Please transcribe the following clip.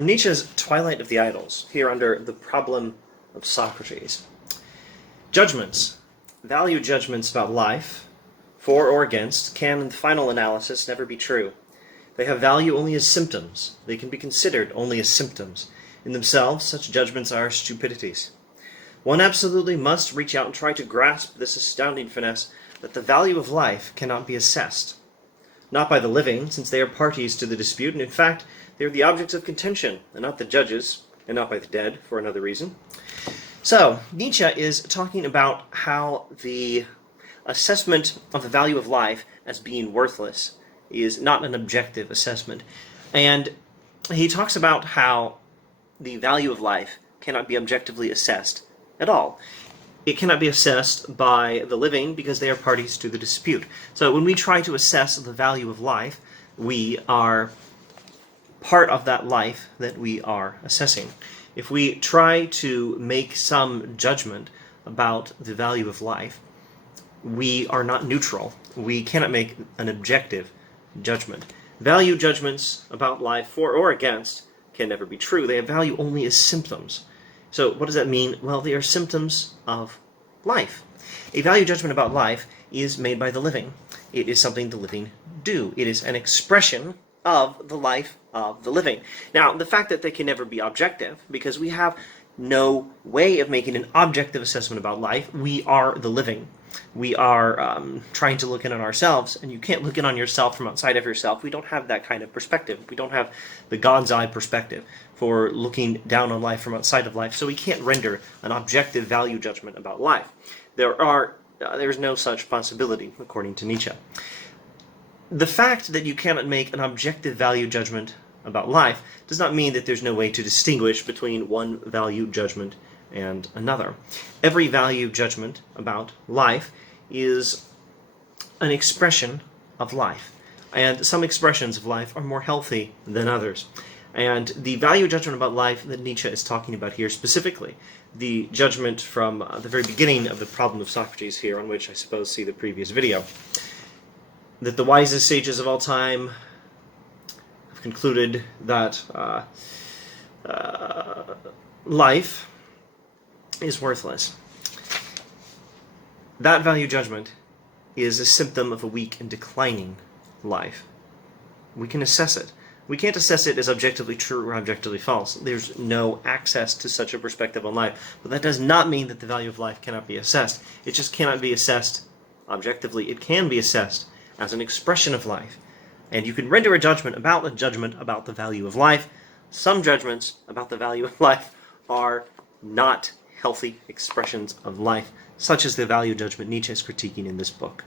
Nietzsche's Twilight of the Idols, here under the problem of Socrates. Judgments, value judgments about life, for or against, can in the final analysis never be true. They have value only as symptoms. They can be considered only as symptoms. In themselves, such judgments are stupidities. One absolutely must reach out and try to grasp this astounding finesse that the value of life cannot be assessed. Not by the living, since they are parties to the dispute, and in fact, they are the objects of contention, and not the judges, and not by the dead, for another reason. So, Nietzsche is talking about how the assessment of the value of life as being worthless is not an objective assessment. And he talks about how the value of life cannot be objectively assessed at all. It cannot be assessed by the living because they are parties to the dispute. So when we try to assess the value of life, we are part of that life that we are assessing. If we try to make some judgment about the value of life, we are not neutral. We cannot make an objective judgment. Value judgments about life, for or against, can never be true. They have value only as symptoms. So what does that mean? Well, they are symptoms of life. A value judgment about life is made by the living. It is something the living do. It is an expression of the life of the living. Now, the fact that they can never be objective, because we have no way of making an objective assessment about life. We are the living. We are trying to look in on ourselves, and you can't look in on yourself from outside of yourself. We don't have that kind of perspective. We don't have the God's eye perspective for looking down on life from outside of life, so we can't render an objective value judgment about life. There's no such possibility, according to Nietzsche. The fact that you cannot make an objective value judgment about life does not mean that there's no way to distinguish between one value judgment and another. Every value judgment about life is an expression of life, and some expressions of life are more healthy than others. And the value judgment about life that Nietzsche is talking about here specifically, the judgment from the very beginning of the problem of Socrates here, on which I suppose see the previous video, that the wisest sages of all time have concluded that life is worthless. That value judgment is a symptom of a weak and declining life. We can assess it. We can't assess it as objectively true or objectively false. There's no access to such a perspective on life. But that does not mean that the value of life cannot be assessed. It just cannot be assessed objectively. It can be assessed as an expression of life. And you can render a judgment about the value of life. Some judgments about the value of life are not healthy expressions of life, such as the value judgment Nietzsche is critiquing in this book.